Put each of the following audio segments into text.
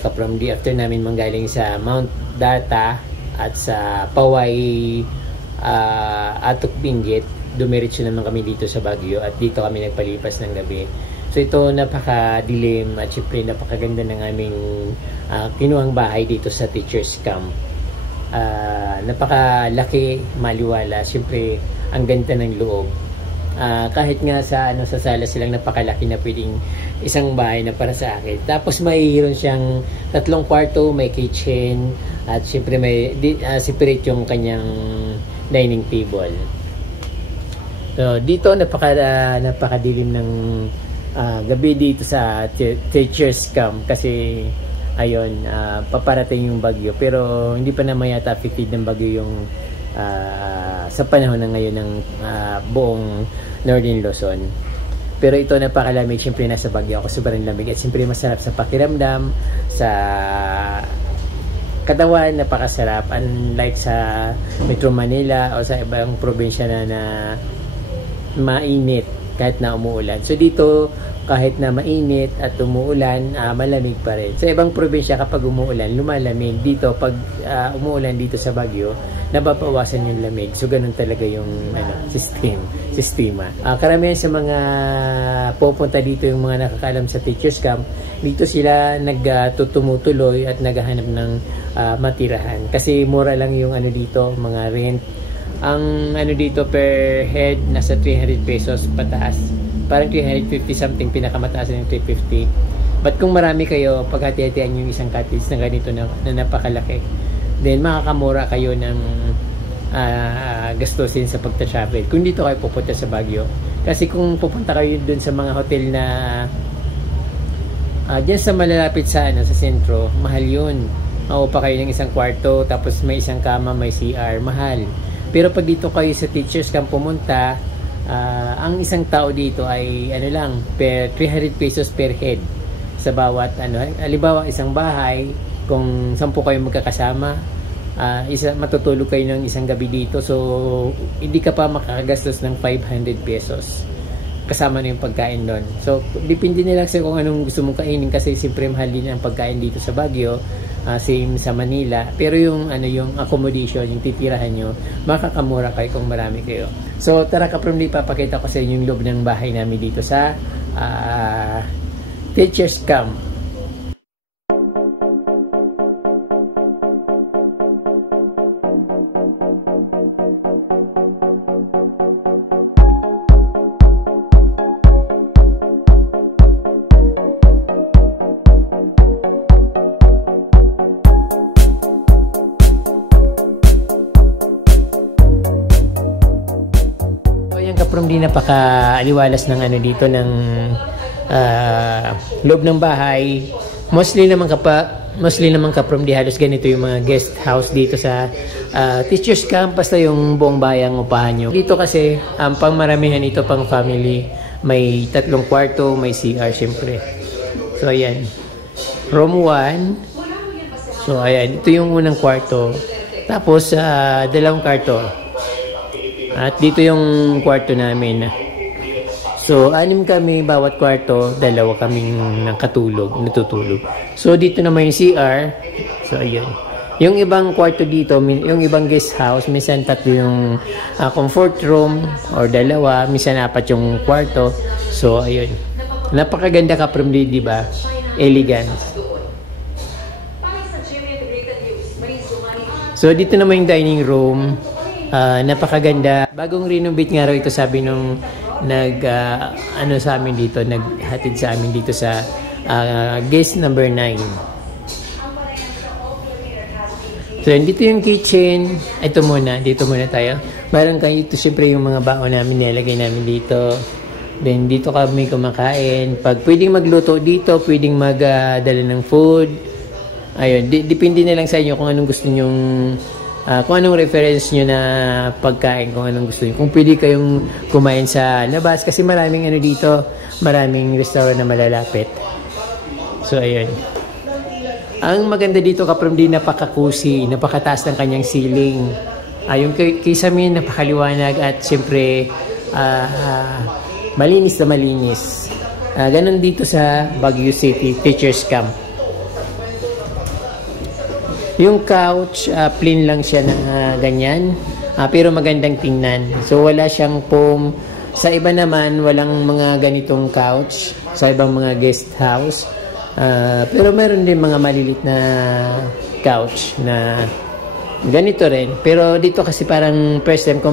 mga kapramdi, after namin manggaling sa Mount Data at sa Paway Atok Benguet, dumiretso naman kami dito sa Baguio at dito kami nagpalipas ng gabi. So ito napaka-dilim at syempre napakaganda ng aming kinuhang bahay dito sa Teachers Camp. Napakalaki, maliwala, syempre ang ganda ng loob. Kahit nga sa sala silang napakalaki na pwedeng isang bahay na para sa akin. Tapos mayroon siyang 3 kwarto, may kitchen at syempre may separate yung kanyang dining table. So dito napakadilim ng gabi dito sa Teachers Camp kasi ayun, paparating yung bagyo pero hindi pa naman yata affected ng bagyo yung sa panahon na ngayon ng buong Northern Luzon. Pero ito napakalamig, siyempre nasa Baguio ako, sobrang lamig at siyempre masarap sa pakiramdam, sa katawan, napakasarap, unlike sa Metro Manila o sa ibang probinsya na mainit kahit na umuulan. So dito kahit na mainit at umuulan, malamig pa rin. Sa ibang probinsya kapag umuulan, lumalamig. Dito pag umuulan dito sa Baguio, nababawasan yung lamig. So ganun talaga yung sistema. Karamihan sa mga pupunta dito, yung mga nakakaalam sa Teachers Camp, dito sila nagtutumutuloy at naghahanap ng matirahan. Kasi mura lang yung dito, mga rent. Ang dito per head nasa 300 pesos pataas. Parang 350 something, pinakamataas ng 350. But kung marami kayo, paghati-hatian yung isang cottage na ganito na napakalaki, then makakamura kayo ng gastusin sa pagta-travel. Kung dito kayo pupunta sa Baguio. Kasi kung pupunta kayo dun sa mga hotel na dyan sa malalapit sa sentro, mahal yun. Maupa kayo ng isang kwarto, tapos may isang kama, may CR, mahal. Pero pag dito kayo sa Teachers Camp pumunta, ang isang tao dito ay lang, per 300 pesos per head sa bawat halimbawa isang bahay, kung 10 kayo magkakasama, matutulog kayo ng isang gabi dito, so hindi ka pa makakagastos ng 500 pesos kasama na yung pagkain doon. So depende na lang sa kung anong gusto mong kainin kasi siyempre mahal din ang pagkain dito sa Baguio, same sa Manila, pero yung yung accommodation, yung titirahan nyo, makakamura kayo kung marami kayo. So tara kapramdi, papakita ko sa inyo yung loob ng bahay namin dito sa Teachers Camp. From di napaka-aliwalas ng dito ng loob ng bahay. Mostly naman from di halos ganito yung mga guest house dito sa Teachers Camp, basta yung buong bayang upahan nyo. Dito kasi pang maramihan ito, pang family, may 3 kwarto, may CR syempre. So ayan, room 1. So ayan, ito yung unang kwarto. Tapos 2 kwarto. At dito yung kwarto namin. So 6 kami bawat kwarto, 2 kaming natutulog. So dito naman yung CR. So ayun. Yung ibang kwarto dito, yung ibang guest house, minsan 3 yung comfort room or 2, minsan 4 yung kwarto. So ayun. Napakaganda kapramdi, di ba? Elegant. So dito naman yung dining room. Napakaganda. Bagong renovate nga raw ito, sabi nung sa amin dito, naghatid sa amin dito sa guest number 9. So dito yung kitchen. Dito muna tayo. Meron kayo ito, syempre yung mga baon namin nilagay namin dito. Then dito kami kumakain. Pag pwedeng magluto dito, pwedeng magdala ng food. Ayun, depende na lang sa inyo kung anong gusto nyong kung anong reference nyo na pagkain, kung anong gusto nyo. Kung pwede kayong kumain sa labas, kasi maraming dito, maraming restaurant na malalapit. So ayun. Ang maganda dito kapramdi, napaka-cozy, napakataas ng kanyang ceiling. Yung kisame, napakaliwanag at siyempre malinis na malinis. Ganon dito sa Baguio City Teachers Camp. Yung couch, plain lang siya na ganyan. Pero magandang tingnan. So, wala siyang foam. Sa iba naman, walang mga ganitong couch. Sa ibang mga guest house. Pero meron din mga malilit na couch na ganito rin. Pero dito kasi parang first time ko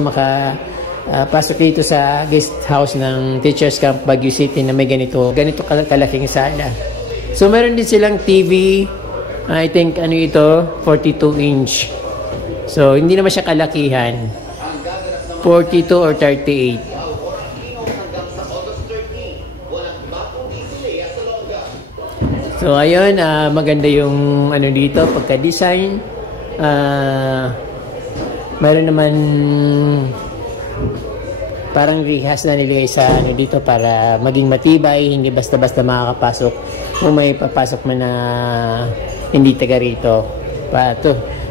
pasok dito sa guest house ng Teachers Camp Baguio City na may ganito kalaking sala. So meron din silang TV. I think ano ito, 42 inch. So hindi naman siya kalakihan. 42 or 38. So ayun, maganda yung ano dito, pagka-design. Meron naman parang rehas na nilagay sa ano dito para maging matibay, hindi basta-basta makakapasok kung may papasok man na hindi taga rito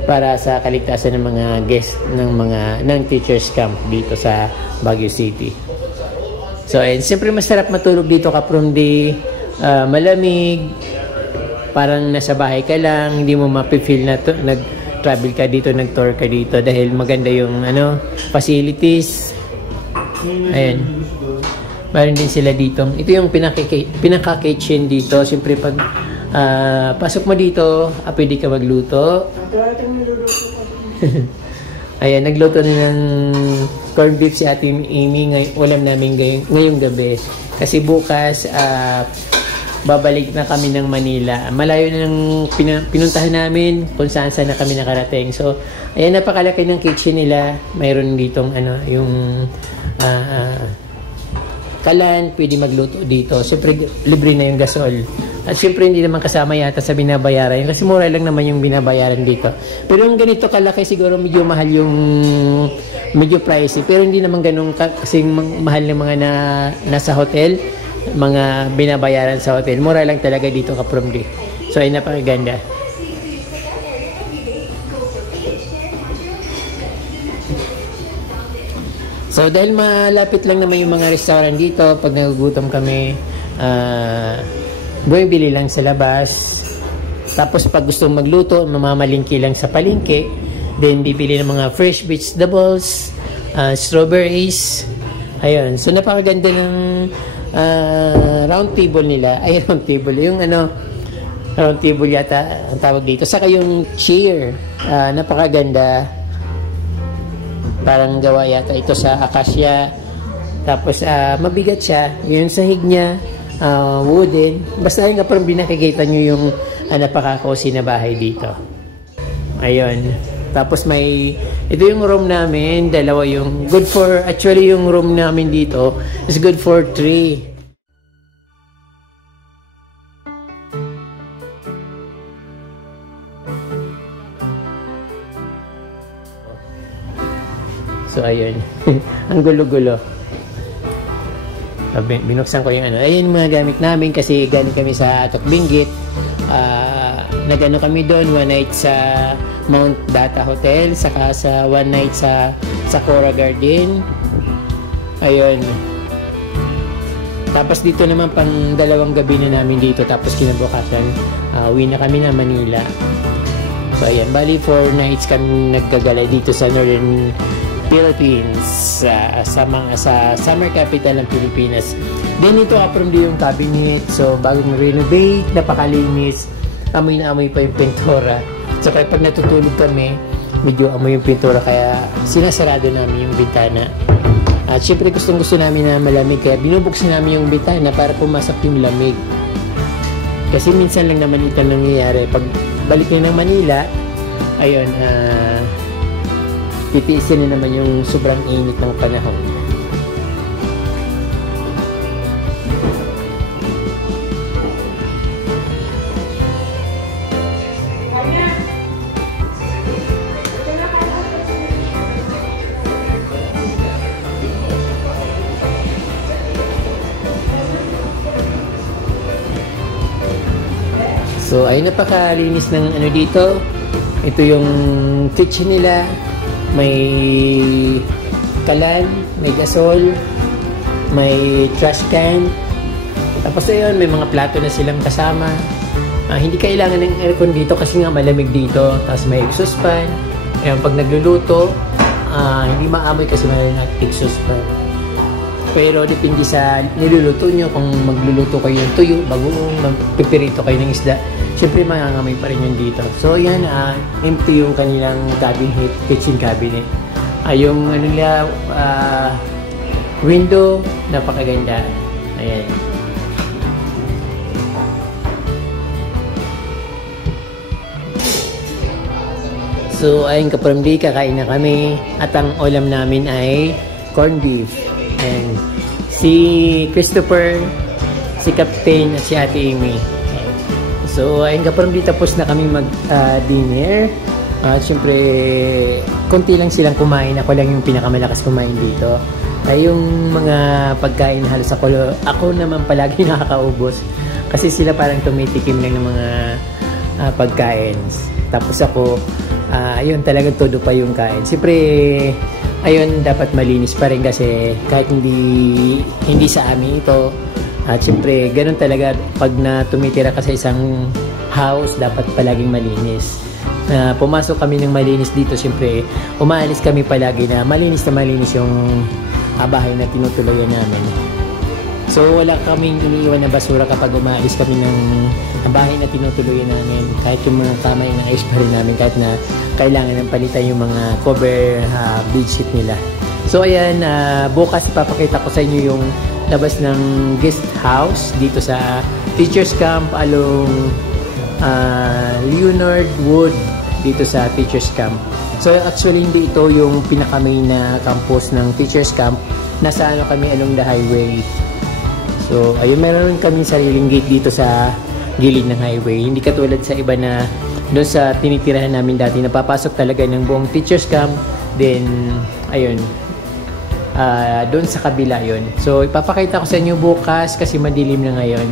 para sa kaligtasan ng mga guest ng Teachers Camp dito sa Baguio City. So ayun, siyempre masarap matulog dito kaprom di malamig, parang nasa bahay ka lang, hindi mo mapifeel na nag-travel ka dito, nag-tour ka dito dahil maganda yung facilities. Ayan. Meron din sila dito. Ito yung pinaka-kitchen dito. Siyempre pag pasok mo dito, pwede ka magluto. Ayan, nagluto na ng corned beef si Ate Amy. Ulam namin ngayong gabi. Kasi bukas, babalik na kami ng Manila. Malayo na ng pinuntahan namin kung saan na kami nakarating. So, ayan, napakalaki ng kitchen nila. Mayroon ditong yung kalan, pwede magluto dito. Siyempre, libre na yung gasol. At siyempre, hindi naman kasama yata sa binabayaran. Kasi mura lang naman yung binabayaran dito. Pero yung ganito kalaki, siguro medyo mahal yung medyo pricey. Pero hindi naman ganun kasing mahal ng mga nasa hotel, mga binabayaran sa hotel. Mura lang talaga dito kaprom di. So, ay napakaganda. So, dahil malapit lang naman yung mga restaurant dito, pag nagugutom kami, bumibili lang sa labas. Tapos, pag gusto magluto, mamamalingki lang sa palengke. Then, bibili ng mga fresh vegetables, strawberries. Ayun. So, napakaganda ng round table nila. Ay, round table. Yung round table yata ang tawag dito. Saka yung chair. Napakaganda. Parang gawa yata ito sa acacia. Tapos mabigat siya. Yung sahig niya wooden. Basta yung parang binakikita nyo yung napaka-cozy na bahay dito. Ayun. Tapos ito yung room namin. Dalawa yung good for, actually yung room namin dito is good for 3. So, ayun. Ang gulo-gulo. Binuksan ko yung Ayun mga gamit namin kasi galing kami sa Tukbinggit. Nagano kami doon, 1 night sa Mount Data Hotel, saka sa 1 night sa Sakura Garden. Ayun. Tapos dito naman pang 2 gabi na namin dito. Tapos kinabukasan, uwi na kami na Manila. So, ayan. Bali, 4 nights kami naggagala dito sa Northern Philippines, sa summer capital ng Pilipinas. Then ito from yung cabinet. So bagong renovate, napakalinis. Amoy na amoy pa yung pintura. So kaya pag natutulog kami, medyo amoy yung pintura, kaya sinasarado namin yung bintana. At syempre gusto namin na malamig, kaya binubuksan namin yung bintana para pumasok yung lamig. Kasi minsan lang naman ito nangyayari. Pag balik na ng Manila, ayun, titiisin na naman yung sobrang init ng panahon. So, ay napakalinis ng dito. Ito yung kitchen nila. May kalan, may gasol, may trash can. Tapos ayun, may mga plato na silang kasama. Hindi kailangan ng aircon dito kasi nga malamig dito. Tapos may exhaust fan. Ayan, pag nagluluto, hindi maamoy kasi may exhaust fan. Pero depende sa niluluto nyo. Kung magluluto kayo ng tuyo, bagoong magpipirito kayo ng isda, syempre mangangamoy pa rin yun dito. So yan, empty yung kanilang cabinet, kitchen cabinet. Yung ano nila, window, napakaganda. Ayan. So, ayun ka-from-day, kakain na kami. At ang ulam namin ay corned beef. And si Christopher, si Captain, at si Ate Amy. So, ayun ka-from-day, tapos na kami mag-dinner. At syempre, konti lang silang kumain. Ako lang yung pinakamalakas kumain dito. Ay yung mga pagkain halos ako naman palagi nakakaubos. Kasi sila parang tumitikim lang ng mga pagkain. Tapos ako, ayun talagang todo pa yung kain. Siyempre, ayun dapat malinis pa rin kasi kahit hindi sa amin ito. At siyempre, ganun talaga pag na tumitira ka sa isang house, dapat palaging malinis. Pumasok kami ng malinis dito, siyempre, umaalis kami palagi na malinis yung bahay na tinutuloyan namin. So, wala kaming iniiwan na basura kapag umaalis kami ng bahay na tinutuluyan namin. Kahit yung mga kamay na ayos pa rin namin, kahit na kailangan ng palitan yung mga cover bedsheet nila. So, ayan, bukas ipapakita ko sa inyo yung labas ng guest house dito sa Teachers Camp along Leonard Wood dito sa Teachers Camp. So, actually, hindi ito yung pinaka-main na campus ng Teachers Camp. Nasa ano kami along the highway. So, ayun, meron kami sariling gate dito sa gilid ng highway. Hindi katulad sa iba na doon sa tinitirahan namin dati, napapasok talaga ng buong Teachers Camp. Then, ayun, doon sa kabila yun. So, ipapakita ko sa inyo bukas kasi madilim na ngayon.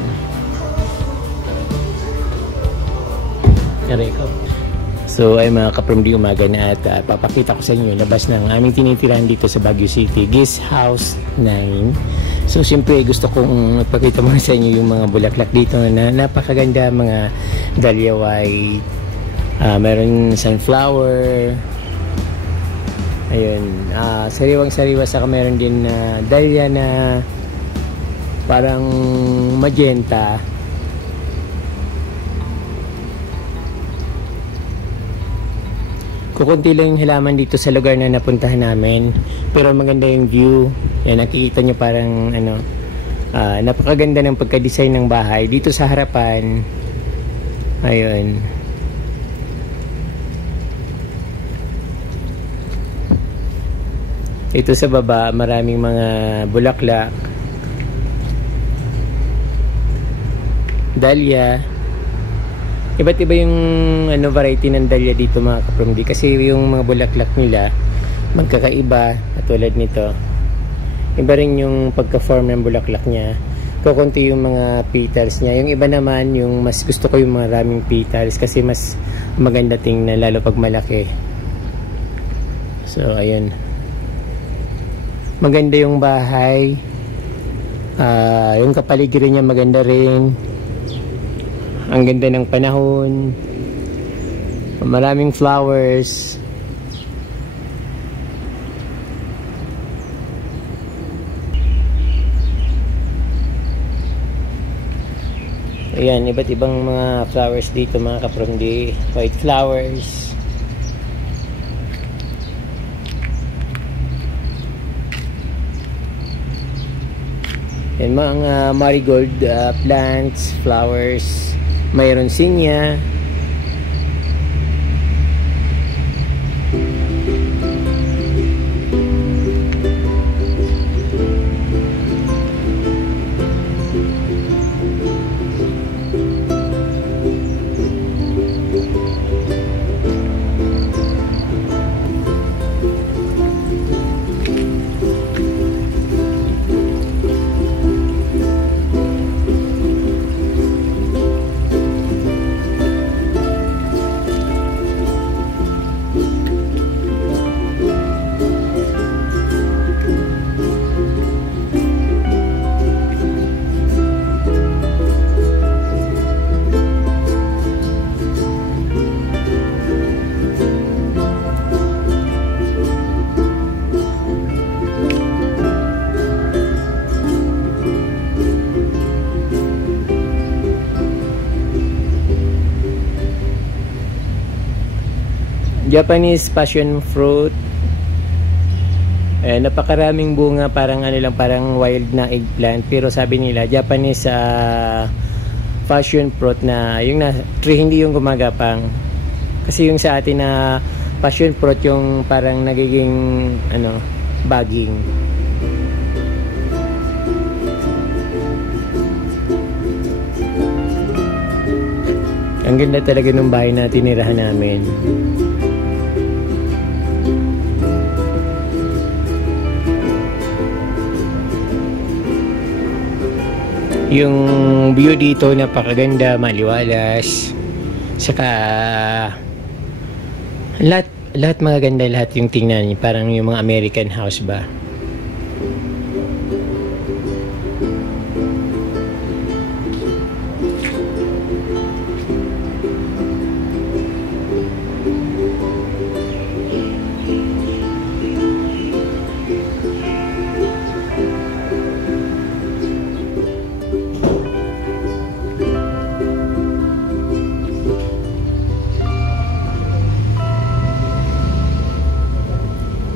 So, ay mga ka-from-day, umaga na at papakita ko sa inyo labas ng aming tinitirahan dito sa Baguio City, Guest House 9. So, siyempre gusto kong ipakita muna sa inyo yung mga bulaklak dito na napakaganda, mga dahlia white, meron sunflower, ayun, sariwang-sariwa, saka meron din dahlia na parang magenta. Kukunti lang yung halaman dito sa lugar na napuntahan namin, pero maganda yung view. Yan, nakikita nyo parang napakaganda ng pagka-design ng bahay dito sa harapan. Ayun, ito sa baba maraming mga bulaklak, dahlia. Iba't iba yung variety ng dahlia dito mga ka-from-day, kasi yung mga bulaklak nila magkakaiba. Katulad nito, iba rin yung pagka-form ng bulaklak niya. Kukunti yung mga petals niya. Yung iba naman, yung mas gusto ko yung maraming petals kasi mas maganda tingnan lalo pag malaki. So ayun, maganda yung bahay. Yung kapaligiran niya maganda rin. Ang ganda ng panahon, maraming flowers. Ayan, iba't ibang mga flowers dito mga ka-from-day. White flowers, yan, mga marigold plants, flowers. Mayroon sinya. Japanese passion fruit. Napakaraming bunga, parang ano lang, parang wild na eggplant, pero sabi nila Japanese passion fruit na yung na tree, hindi yung gumagapang. Kasi yung sa atin na passion fruit yung parang nagiging ano, bagging. Ang ganda talaga ng bahay na tinirahan namin. Yung view dito napakaganda, maliwalas. Saka lahat magaganda, lahat yung tingnan, parang yung mga American house ba.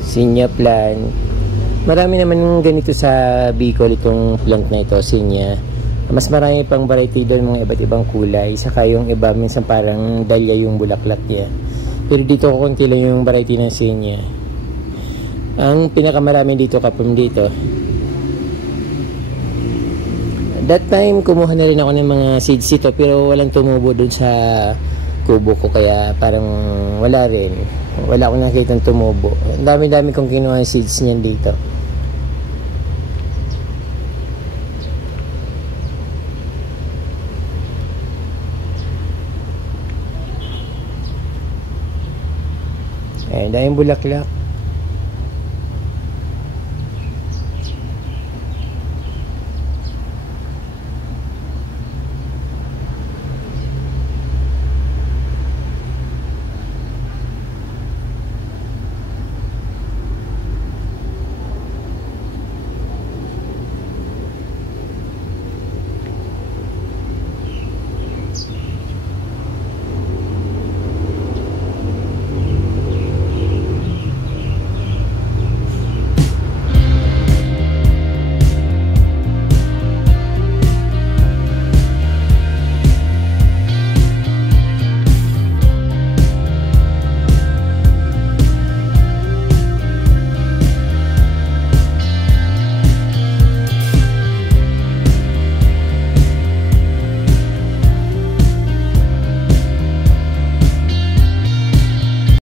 Sinya plant. Marami naman ganito sa Bicol, itong plant na ito, sinya. Mas marami pang variety doon, mga iba't ibang kulay. Saka yung iba, minsan parang dahlia yung bulaklak niya. Pero dito konti lang yung variety ng sinya. Ang pinakamarami dito, kapam dito. That time, kumuha na rin ako ng mga seeds dito, pero walang tumubo doon sa kubo ko, kaya parang wala rin. Wala akong nakitang tumubo. Ang dami-dami kong kinuha ng seeds niyan dito. Dahil bulaklak.